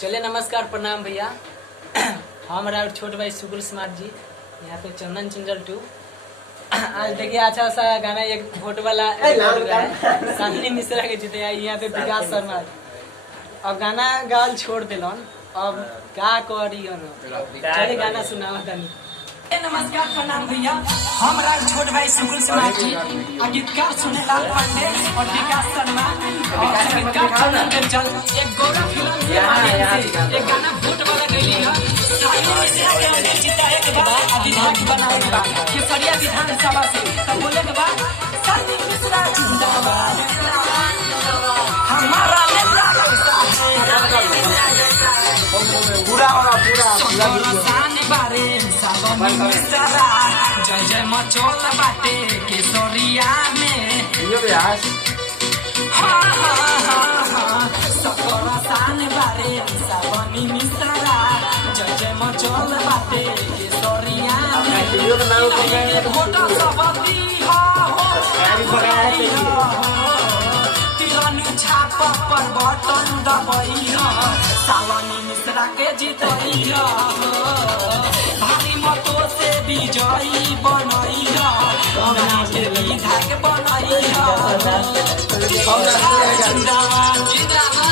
चले नमस्कार प्रणाम भैया। हमारा छोट भाई सुकुल स्मार्ट जी यहाँ पे चंदन चिंजल 2 आज देखिए अच्छा सा गाना एक वोट वाला है सानी मिश्रा के जीते यहाँ पे विकास शर्मा अब गाना गाल छोड़ दिलन अब का करी चले गाना सुनावा तनी। नमस्कार प्रणाम भैया। हमारा छोट भाई सुकुल स्मार्ट जी गीतकार सुनेलाल पांडे और विकास शर्मा और संगीतकार चंदन चिंजल एक गौरव फिल्म के माध्यम से एक गाना वोट वाला गईली है सानी मिश्रा के अंदर जीता है के बाद विधायक बनाए के बाद केसरिया विधानसभा से तब बोले के बाद सानी मिश्रा जिंदाबाद हमारा नेता पूरा सानी बारे सानी मिश्रा जय जय मचोल बाटे केसरिया में सकरा सानी बारे सानी मिश्रा जय जय मचोल बाटे केसरिया में वोट सबती तिरनी छाप पर बटन दबई सावनी मिश्रा के जीतई भारी मतों से विजयी बनई के विधायक बनई जिंदाबाद जिंदाबाद।